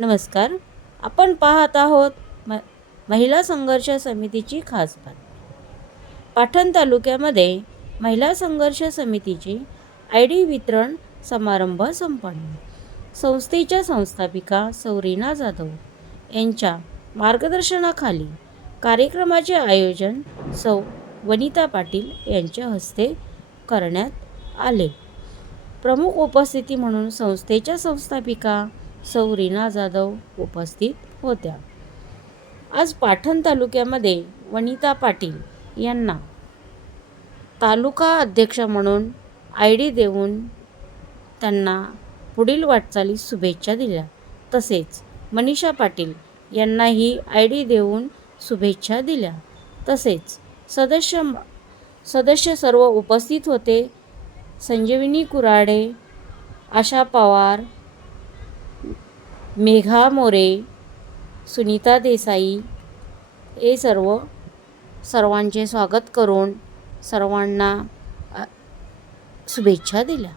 नमस्कार. आपण पाहत आहोत महिला संघर्ष समितीची खास बातमी. पाटण तालुक्यामध्ये महिला संघर्ष समितीची ID वितरण समारंभ संपन्न. संस्थेच्या संस्थापिका सौ रीना जाधव यांच्या मार्गदर्शनाखाली कार्यक्रमाचे आयोजन सौ वनिता पाटील यांच्या हस्ते करण्यात आले. प्रमुख उपस्थिती म्हणून संस्थेच्या संस्थापिका सौ रीना जाधव उपस्थित होत्या. आज पाटण तालुक्यामध्ये वनिता पाटील यांना तालुका अध्यक्ष म्हणून ID देऊन त्यांना पुढील वाटचालीस शुभेच्छा दिल्या. तसेच मनीषा पाटील यांनाही ID देऊन शुभेच्छा दिल्या. तसेच सदस्य सर्व उपस्थित होते. संजीवनी कुराडे, आशा पवार, मेघा मोरे, सुनीता देसाई हे सर्वांचे स्वागत करून सर्वांना शुभेच्छा दिल्या.